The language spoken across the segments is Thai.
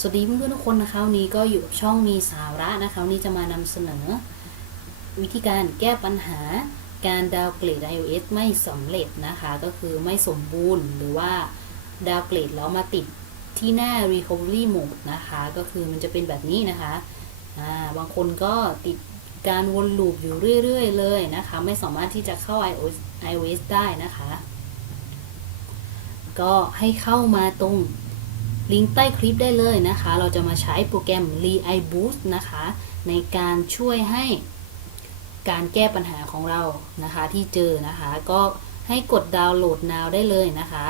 สวัสดีเพื่อนๆทุกคนนะคะวันนี้ก็อยู่กับช่องมีสาระนะคะวันนี้จะมานำเสนอ วิธีการแก้ปัญหาการดาวเกรด iOS ไม่สำเร็จนะคะ ก็คือไม่สมบูรณ์ หรือว่าดาวเกรดแล้วมาติดที่หน้า recovery mode นะคะ ก็คือมันจะเป็นแบบนี้นะคะบางคนก็ติดการวนลูปอยู่เรื่อยๆ เลยนะคะ ไม่สามารถที่จะเข้า iOS iOS ได้นะคะ ก็ให้เข้ามาตรง ลิงก์ใต้คลิปได้เลยนะคะ เราจะมาใช้โปรแกรม r e i Boost นะคะ ในการช่วยให้การแก้ปัญหาของเรานะคะที่เจอนะคะ ก็ให้กดดาวน์โหลด now ได้เลยนะคะ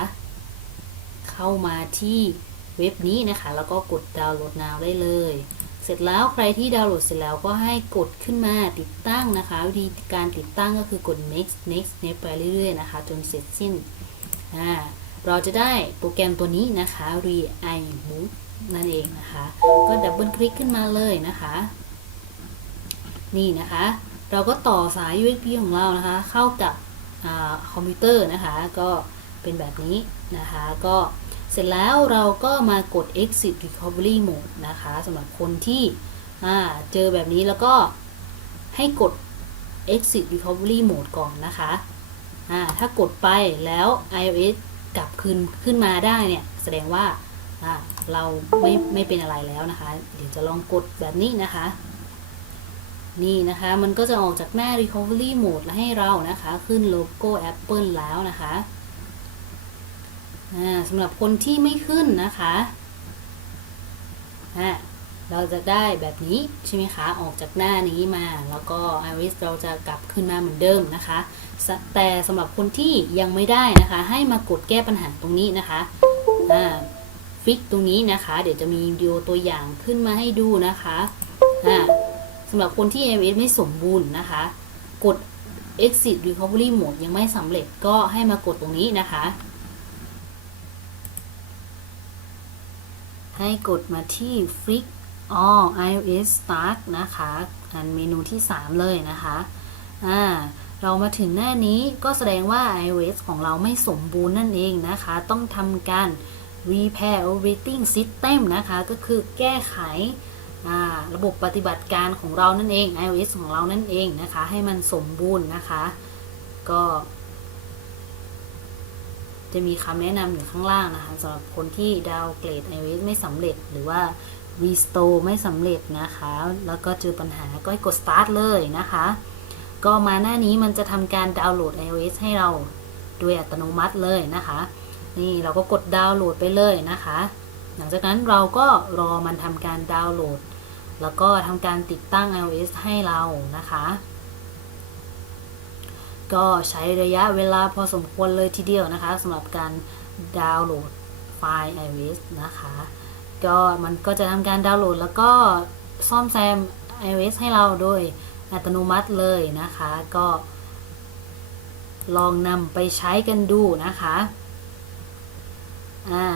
เข้ามาที่เว็บนี้นะคะ แล้วก็กดดาวน์โหลด now ได้เลย เสร็จแล้วใครที่ดาวน์โหลดเสร็จแล้วก็ให้กดขึ้นมาติดตั้งนะคะ วิธีการติดตั้งก็คือกด next next next ไปเรื่อยๆนะคะ จนเสร็จสิ้นอ่า เราจะได้โปรแกรมตัวนี้นะคะ r e i Boot นั่นเองนะคะ ก็ดับเบิลคลิกขึ้นมาเลยนะคะ นี่นะคะ เราก็ต่อสาย USB ของเรานะคะ เข้ากับอคอมพิวเตอร์นะคะ ก็เป็นแบบนี้นะคะ ก็เสร็จแล้วเราก็มากด exit recovery mode นะคะสำหรับคนที่เจอแบบนี้แล้วก็ให้กด exit recovery mode ก่อนนะคะ ถ้ากดไปแล้ว iOS กลับคืนขึ้นมาได้เนี่ยแสดงว่าเราไม่ไม่เป็นอะไรแล้วนะคะ เดี๋ยวจะลองกดแบบนี้นะคะ นี่นะคะมันก็จะออกจากหน้า recovery mode แล้วให้เรานะคะ ขึ้นโลโก้ Apple แล้วนะคะสำหรับคนที่ไม่ขึ้นนะคะ เราจะได้แบบนี้ใช่ไหมคะ ออกจากหน้านี้มา แล้วก็ iOS เราจะกลับขึ้นมาเหมือนเดิมนะคะ แต่สำหรับคนที่ยังไม่ได้นะคะ ให้มากดแก้ปัญหาตรงนี้นะคะฟิกตรงนี้นะคะ เดี๋ยวจะมีวิดีโอตัวอย่างขึ้นมาให้ดูนะคะสำหรับคนที่ iOS ไม่สมบูรณ์นะคะ กด exit recovery mode ยังไม่สำเร็จก็ให้มากดตรงนี้นะคะ ให้กดมาที่ฟิก Flick All iOS Start นะคะ อันเมนูที่ 3 เลยนะคะ อ่า เรามาถึงหน้านี้ก็แสดงว่า iOS ของเราไม่สมบูรณ์นั่นเองนะคะ ต้องทำการ repair operating system นะคะ ก็คือแก้ไขระบบปฏิบัติการของเรานั่นเอง iOS ของเรานั่นเองนะคะ ให้มันสมบูรณ์นะคะ ก็ จะมีคำแนะนำอยู่ข้างล่างนะคะสำหรับคนที่ดาวเกรด iOS ไม่สำเร็จหรือว่า restore ไม่สำเร็จนะคะ แล้วก็เจอปัญหาก็ให้กด start เลยนะคะ ก็มาหน้านี้มันจะทำการดาวน์โหลด iOS ให้เราโดยอัตโนมัติเลยนะคะ นี่เราก็กดดาวน์โหลดไปเลยนะคะ หลังจากนั้นเราก็รอมันทำการดาวน์โหลด แล้วก็ทำการติดตั้ง iOS ให้เรานะคะ ก็ใช้ระยะเวลาพอสมควรเลยทีเดียวนะคะสำหรับการดาวน์โหลดไฟล์ iOS นะคะ ก็มันก็จะทำการดาวน์โหลด แล้วก็ซ่อมแซม iOS ให้เราโดยอัตโนมัติเลยนะคะ ก็ ลองนำไปใช้กันดูนะคะอ่า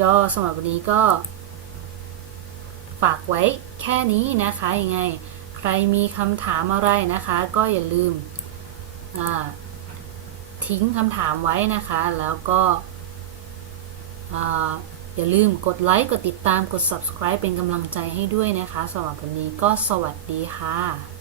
ก็สำหรับวันนี้ก็ ฝากไว้แค่นี้นะคะยังไง ใครมีคำถามอะไรนะคะ ก็อย่าลืมทิ้งคำถามไว้นะคะ แล้วก็ อย่าลืมกดไลค์กดติดตามกด subscribe เป็นกำลังใจให้ด้วยนะคะสำหรับวันนี้ก็สวัสดีค่ะ